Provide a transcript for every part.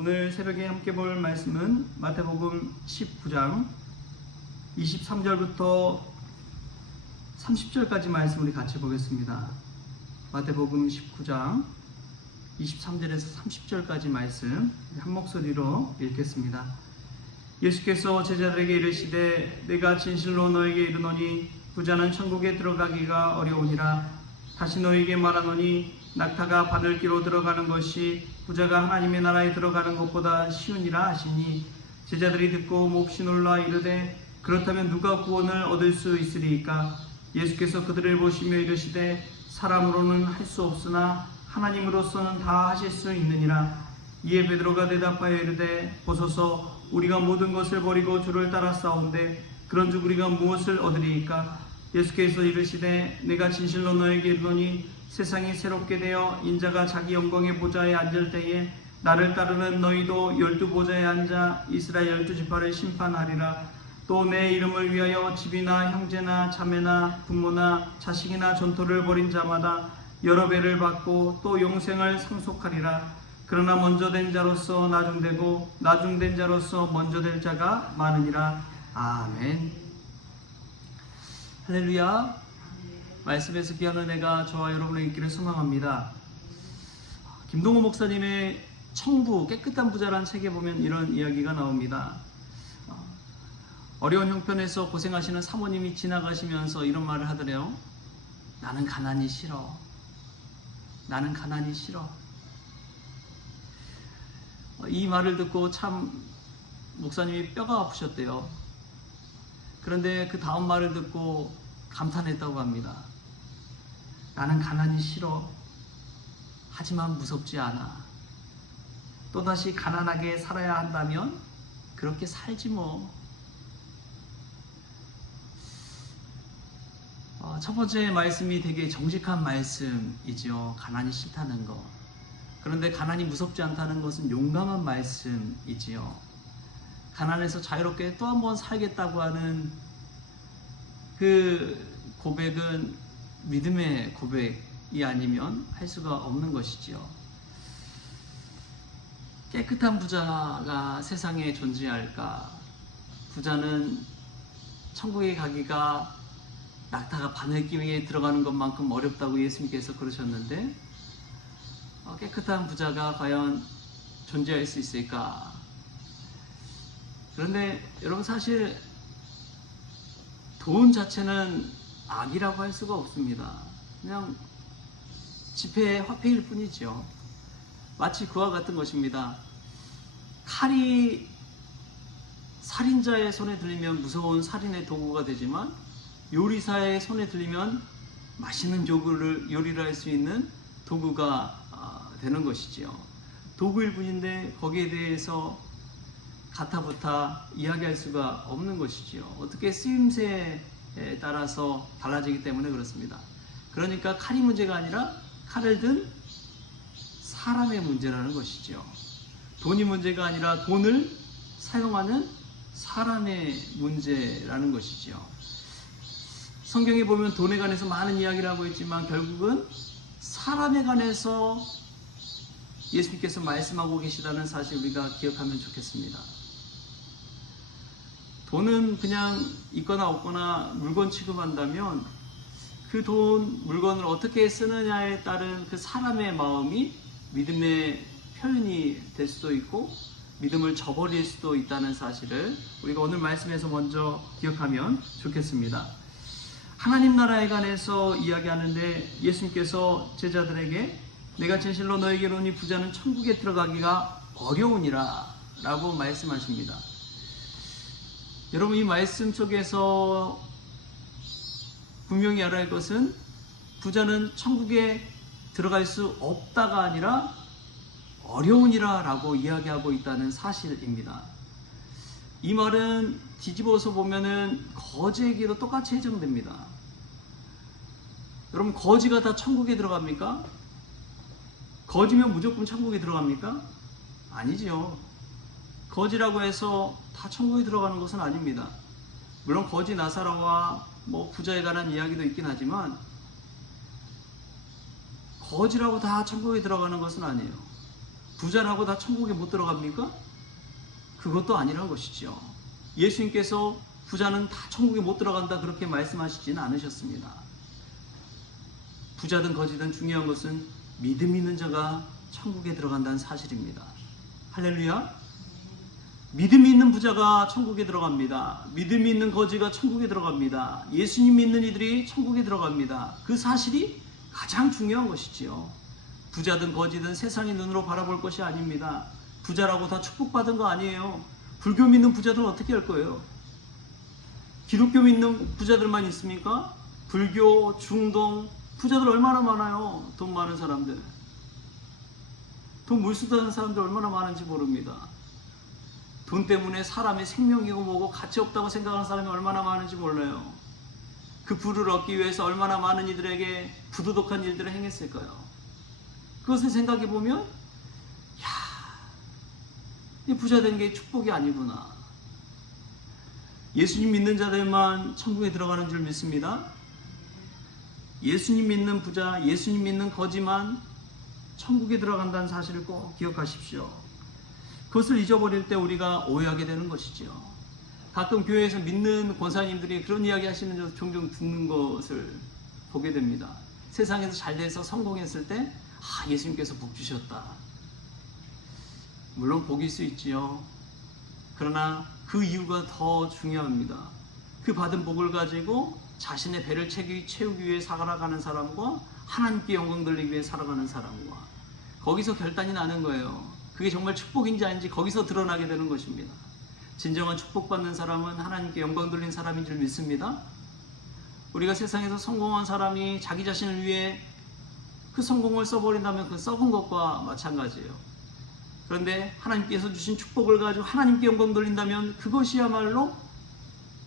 오늘 새벽에 함께 볼 말씀은 마태복음 19장 23절부터 30절까지 말씀 우리 같이 보겠습니다. 마태복음 19장 23절에서 30절까지 말씀 한 목소리로 읽겠습니다. 예수께서 제자들에게 이르시되 내가 진실로 너에게 이르노니 부자는 천국에 들어가기가 어려우니라. 다시 너에게 말하노니 낙타가 바늘기로 들어가는 것이 부자가 하나님의 나라에 들어가는 것보다 쉬우니라 하시니 제자들이 듣고 몹시 놀라 이르되 그렇다면 누가 구원을 얻을 수 있으리이까? 예수께서 그들을 보시며 이르시되 사람으로는 할 수 없으나 하나님으로서는 다 하실 수 있느니라. 이에 베드로가 대답하여 이르되 보소서 우리가 모든 것을 버리고 주를 따라 싸운데 그런즉 우리가 무엇을 얻으리이까? 예수께서 이르시되 내가 진실로 너에게 이르노니 세상이 새롭게 되어 인자가 자기 영광의 보좌에 앉을 때에 나를 따르는 너희도 12보좌에 앉아 이스라엘 12지파를 심판하리라. 또 내 이름을 위하여 집이나 형제나 자매나 부모나 자식이나 전토를 벌인 자마다 여러 배를 받고 또 영생을 상속하리라. 그러나 먼저 된 자로서 나중되고 나중된 자로서 먼저 될 자가 많으니라. 아멘. 할렐루야. 말씀에서 귀한 은혜가 저와 여러분에게 있기를 소망합니다. 김동호 목사님의 청부 깨끗한 부자라는 책에 보면 이런 이야기가 나옵니다. 어려운 형편에서 고생하시는 사모님이 지나가시면서 이런 말을 하더래요. 나는 가난이 싫어. 나는 가난이 싫어. 이 말을 듣고 참 목사님이 뼈가 아프셨대요. 그런데 그 다음 말을 듣고 감탄했다고 합니다. 나는 가난이 싫어. 하지만 무섭지 않아. 또다시 가난하게 살아야 한다면 그렇게 살지 뭐. 첫 번째 말씀이 되게 정직한 말씀이죠. 가난이 싫다는 거. 그런데 가난이 무섭지 않다는 것은 용감한 말씀이지요. 가난에서 자유롭게 또 한 번 살겠다고 하는 그 고백은 믿음의 고백이 아니면 할 수가 없는 것이지요. 깨끗한 부자가 세상에 존재할까? 부자는 천국에 가기가 낙타가 바늘기에 들어가는 것만큼 어렵다고 예수님께서 그러셨는데 깨끗한 부자가 과연 존재할 수 있을까? 그런데 여러분 사실 돈 자체는 악이라고 할 수가 없습니다. 그냥 지폐의 화폐일 뿐이죠. 마치 그와 같은 것입니다. 칼이 살인자의 손에 들리면 무서운 살인의 도구가 되지만 요리사의 손에 들리면 맛있는 요리를 할 수 있는 도구가 되는 것이지요. 도구일 뿐인데 거기에 대해서 가타부타 이야기할 수가 없는 것이지요. 어떻게 쓰임새에 따라서 달라지기 때문에 그렇습니다. 그러니까 칼이 문제가 아니라 칼을 든 사람의 문제라는 것이지요. 돈이 문제가 아니라 돈을 사용하는 사람의 문제라는 것이지요. 성경에 보면 돈에 관해서 많은 이야기를 하고 있지만 결국은 사람에 관해서 예수님께서 말씀하고 계시다는 사실 우리가 기억하면 좋겠습니다. 돈은 그냥 있거나 없거나 물건 취급한다면 그 돈, 물건을 어떻게 쓰느냐에 따른 그 사람의 마음이 믿음의 표현이 될 수도 있고 믿음을 저버릴 수도 있다는 사실을 우리가 오늘 말씀에서 먼저 기억하면 좋겠습니다. 하나님 나라에 관해서 이야기하는데 예수님께서 제자들에게 내가 진실로 너에게 이르노니 부자는 천국에 들어가기가 어려우니라 라고 말씀하십니다. 여러분 이 말씀 속에서 분명히 알아야 할 것은 부자는 천국에 들어갈 수 없다가 아니라 어려우니라 라고 이야기하고 있다는 사실입니다. 이 말은 뒤집어서 보면은 거지에게도 똑같이 해석됩니다. 여러분 거지가 다 천국에 들어갑니까? 거지면 무조건 천국에 들어갑니까? 아니죠. 거지라고 해서 다 천국에 들어가는 것은 아닙니다. 물론 거지 나사로와 부자에 관한 이야기도 있긴 하지만 거지라고 다 천국에 들어가는 것은 아니에요. 부자라고 다 천국에 못 들어갑니까? 그것도 아니란 것이죠. 예수님께서 부자는 다 천국에 못 들어간다 그렇게 말씀하시지는 않으셨습니다. 부자든 거지든 중요한 것은 믿음 있는 자가 천국에 들어간다는 사실입니다. 할렐루야. 믿음이 있는 부자가 천국에 들어갑니다. 믿음이 있는 거지가 천국에 들어갑니다. 예수님 믿는 이들이 천국에 들어갑니다. 그 사실이 가장 중요한 것이지요. 부자든 거지든 세상의 눈으로 바라볼 것이 아닙니다. 부자라고 다 축복받은 거 아니에요. 불교 믿는 부자들은 어떻게 할 거예요? 기독교 믿는 부자들만 있습니까? 불교, 중동, 부자들 얼마나 많아요. 돈 많은 사람들. 돈 물쓰다는 사람들 얼마나 많은지 모릅니다. 돈 때문에 사람의 생명이고 뭐고 가치 없다고 생각하는 사람이 얼마나 많은지 몰라요. 그 부를 얻기 위해서 얼마나 많은 이들에게 부도덕한 일들을 행했을까요? 그것을 생각해 보면 이 부자 된 게 축복이 아니구나. 예수님 믿는 자들만 천국에 들어가는 줄 믿습니다. 예수님 믿는 부자, 예수님 믿는 거지만 천국에 들어간다는 사실을 꼭 기억하십시오. 그것을 잊어버릴 때 우리가 오해하게 되는 것이죠. 가끔 교회에서 믿는 권사님들이 그런 이야기 하시는 걸 종종 듣는 것을 보게 됩니다. 세상에서 잘 돼서 성공했을 때 예수님께서 복 주셨다. 물론 복일 수 있지요. 그러나 그 이유가 더 중요합니다. 그 받은 복을 가지고 자신의 배를 채우기 위해 살아가는 사람과 하나님께 영광 돌리기 위해 살아가는 사람과 거기서 결단이 나는 거예요. 그게 정말 축복인지 아닌지 거기서 드러나게 되는 것입니다. 진정한 축복받는 사람은 하나님께 영광 돌린 사람인 줄 믿습니다. 우리가 세상에서 성공한 사람이 자기 자신을 위해 그 성공을 써버린다면 그 썩은 것과 마찬가지예요. 그런데 하나님께서 주신 축복을 가지고 하나님께 영광 돌린다면 그것이야말로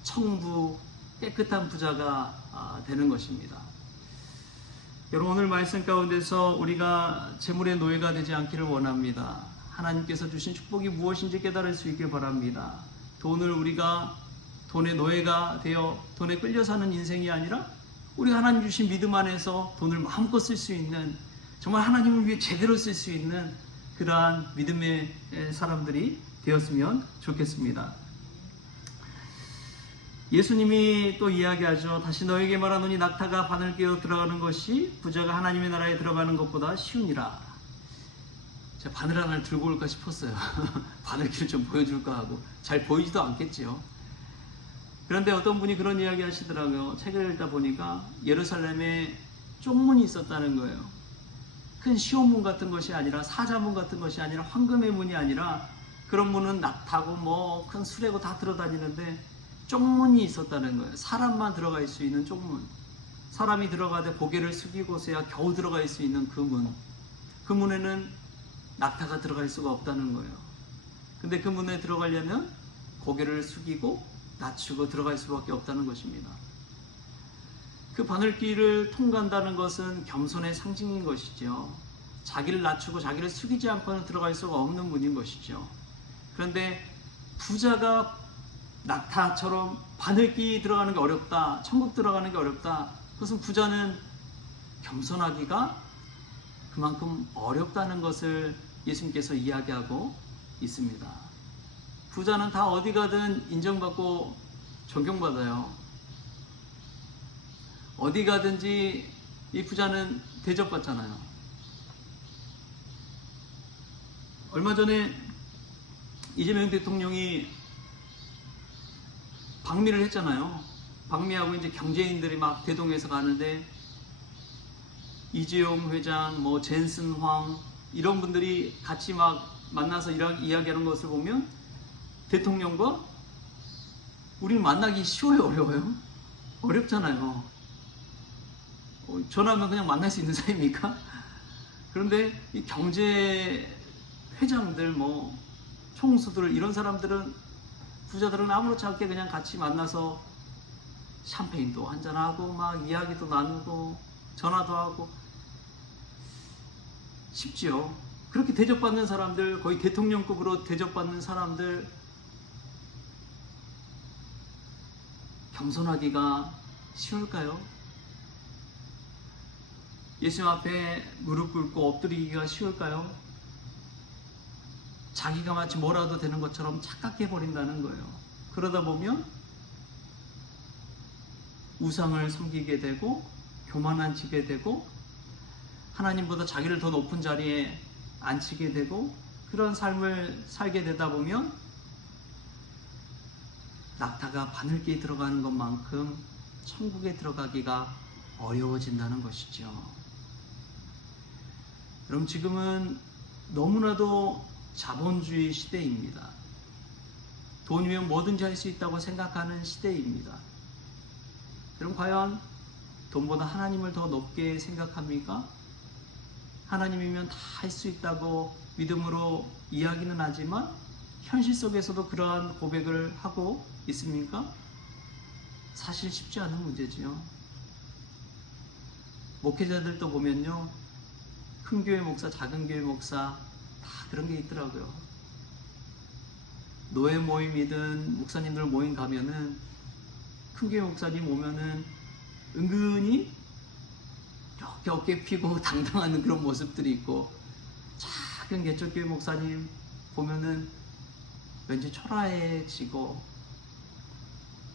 청부 깨끗한 부자가 되는 것입니다. 여러분, 오늘 말씀 가운데서 우리가 재물의 노예가 되지 않기를 원합니다. 하나님께서 주신 축복이 무엇인지 깨달을 수 있길 바랍니다. 돈을 우리가 돈의 노예가 되어 돈에 끌려 사는 인생이 아니라 우리가 하나님 주신 믿음 안에서 돈을 마음껏 쓸 수 있는, 정말 하나님을 위해 제대로 쓸 수 있는 그러한 믿음의 사람들이 되었으면 좋겠습니다. 예수님이 또 이야기하죠. 다시 너에게 말하노니 낙타가 바늘 끼어 들어가는 것이 부자가 하나님의 나라에 들어가는 것보다 쉬우니라. 제가 바늘 하나를 들고 올까 싶었어요. 바늘길을 좀 보여줄까 하고. 잘 보이지도 않겠지요. 그런데 어떤 분이 그런 이야기 하시더라고요. 책을 읽다 보니까 예루살렘에 쪽문이 있었다는 거예요. 큰 시온문 같은 것이 아니라, 사자문 같은 것이 아니라, 황금의 문이 아니라, 그런 문은 낙타고 뭐 큰 수레고 다 들어다니는데 쪽문이 있었다는 거예요. 사람만 들어갈 수 있는 쪽문. 사람이 들어가되 고개를 숙이고서야 겨우 들어갈 수 있는 그 문. 그 문에는 낙타가 들어갈 수가 없다는 거예요. 근데 그 문에 들어가려면 고개를 숙이고 낮추고 들어갈 수밖에 없다는 것입니다. 그 바늘길을 통과한다는 것은 겸손의 상징인 것이죠. 자기를 낮추고 자기를 숙이지 않고는 들어갈 수가 없는 문인 것이죠. 그런데 부자가 낙타처럼 바늘길 들어가는 게 어렵다, 천국 들어가는 게 어렵다. 그것은 부자는 겸손하기가 그만큼 어렵다는 것을 예수님께서 이야기하고 있습니다. 부자는 다 어디 가든 인정받고 존경받아요. 어디 가든지 이 부자는 대접받잖아요. 얼마 전에 이재명 대통령이 방미를 했잖아요. 방미하고 이제 경제인들이 막 대동해서 가는데 이재용 회장, 뭐 젠슨 황 이런 분들이 같이 막 만나서 이야기하는 것을 보면 대통령과 우리는 만나기 쉬워요, 어려워요? 어렵잖아요. 전화하면 그냥 만날 수 있는 사이입니까? 그런데 이 경제 회장들, 뭐 총수들 이런 사람들은, 부자들은 아무렇지 않게 그냥 같이 만나서 샴페인도 한잔하고 막 이야기도 나누고 전화도 하고 쉽지요. 그렇게 대접받는 사람들, 거의 대통령급으로 대접받는 사람들, 겸손하기가 쉬울까요? 예수님 앞에 무릎 꿇고 엎드리기가 쉬울까요? 자기가 마치 뭐라도 되는 것처럼 착각해 버린다는 거예요. 그러다 보면 우상을 섬기게 되고 교만해지게 되고 하나님보다 자기를 더 높은 자리에 앉히게 되고 그런 삶을 살게 되다 보면 낙타가 바늘기에 들어가는 것만큼 천국에 들어가기가 어려워진다는 것이죠. 여러분, 지금은 너무나도 자본주의 시대입니다. 돈이면 뭐든지 할 수 있다고 생각하는 시대입니다. 여러분, 과연 돈보다 하나님을 더 높게 생각합니까? 하나님이면 다 할 수 있다고 믿음으로 이야기는 하지만 현실 속에서도 그러한 고백을 하고 있습니까? 사실 쉽지 않은 문제지요. 목회자들도 보면요, 큰 교회 목사, 작은 교회 목사 다 그런 게 있더라고요. 노예 모임이든 목사님들 모임 가면은 큰 교회 목사님 오면은 은근히 이렇게 어깨 피고 당당한 그런 모습들이 있고, 작은 개척교회 목사님 보면은 왠지 초라해지고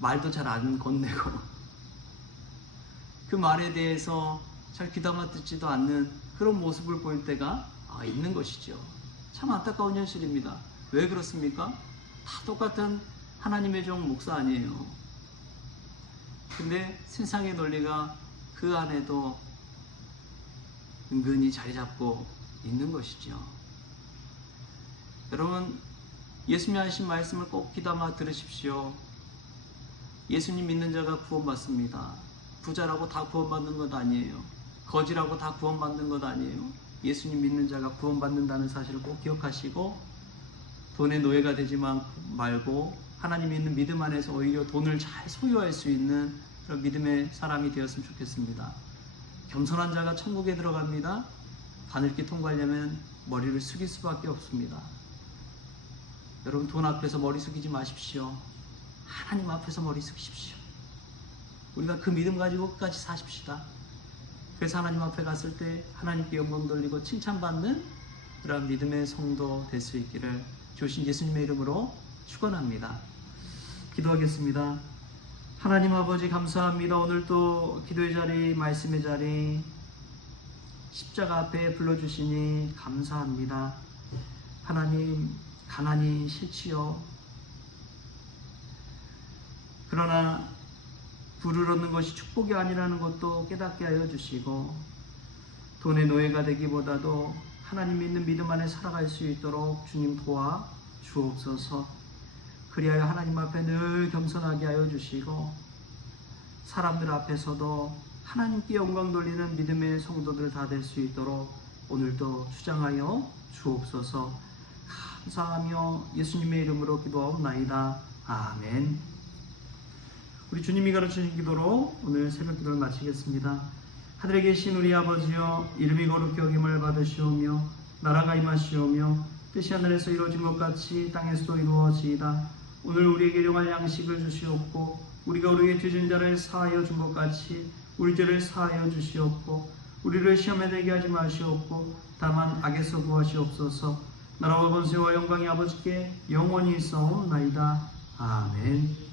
말도 잘 안 건네고 그 말에 대해서 잘 귀담아 듣지도 않는 그런 모습을 보일 때가 있는 것이죠. 참 안타까운 현실입니다. 왜 그렇습니까? 다 똑같은 하나님의 종 목사 아니에요. 근데 세상의 논리가 그 안에도 은근히 자리 잡고 있는 것이죠. 여러분, 예수님 하신 말씀을 꼭 귀담아 들으십시오. 예수님 믿는 자가 구원받습니다. 부자라고 다 구원받는 것 아니에요. 거지라고 다 구원받는 것 아니에요. 예수님 믿는 자가 구원받는다는 사실을 꼭 기억하시고, 돈의 노예가 되지 말고 하나님 있는 믿음 안에서 오히려 돈을 잘 소유할 수 있는 그런 믿음의 사람이 되었으면 좋겠습니다. 겸손한 자가 천국에 들어갑니다. 바늘길 통과하려면 머리를 숙일 수밖에 없습니다. 여러분, 돈 앞에서 머리 숙이지 마십시오. 하나님 앞에서 머리 숙이십시오. 우리가 그 믿음 가지고 끝까지 사십시다. 그래서 하나님 앞에 갔을 때 하나님께 영광 돌리고 칭찬받는 그런 믿음의 성도 될 수 있기를 주신 예수님의 이름으로 축원합니다. 기도하겠습니다. 하나님 아버지, 감사합니다. 오늘 또 기도의 자리, 말씀의 자리, 십자가 앞에 불러주시니 감사합니다. 하나님, 가난이 싫지요. 그러나 부를 얻는 것이 축복이 아니라는 것도 깨닫게 하여 주시고, 돈의 노예가 되기보다도 하나님 믿는 믿음 안에 살아갈 수 있도록 주님 도와 주옵소서. 그리하여 하나님 앞에 늘 겸손하게 하여 주시고, 사람들 앞에서도 하나님께 영광 돌리는 믿음의 성도들 다 될 수 있도록 오늘도 주장하여 주옵소서. 감사하며 예수님의 이름으로 기도하옵나이다. 아멘. 우리 주님이 가르치신 기도로 오늘 새벽 기도를 마치겠습니다. 하늘에 계신 우리 아버지여, 이름이 거룩히 여김을 받으시오며 나라가 임하시오며 뜻이 하늘에서 이루어진 것 같이 땅에서도 이루어지이다. 오늘 우리에게 일용할 양식을 주시옵고, 우리가 우리에게 죄진 자를 사하여 준 것 같이 우리 죄를 사하여 주시옵고, 우리를 시험에 들게 하지 마시옵고 다만 악에서 구하시옵소서. 나라와 권세와 영광이 아버지께 영원히 있사옵나이다. 아멘.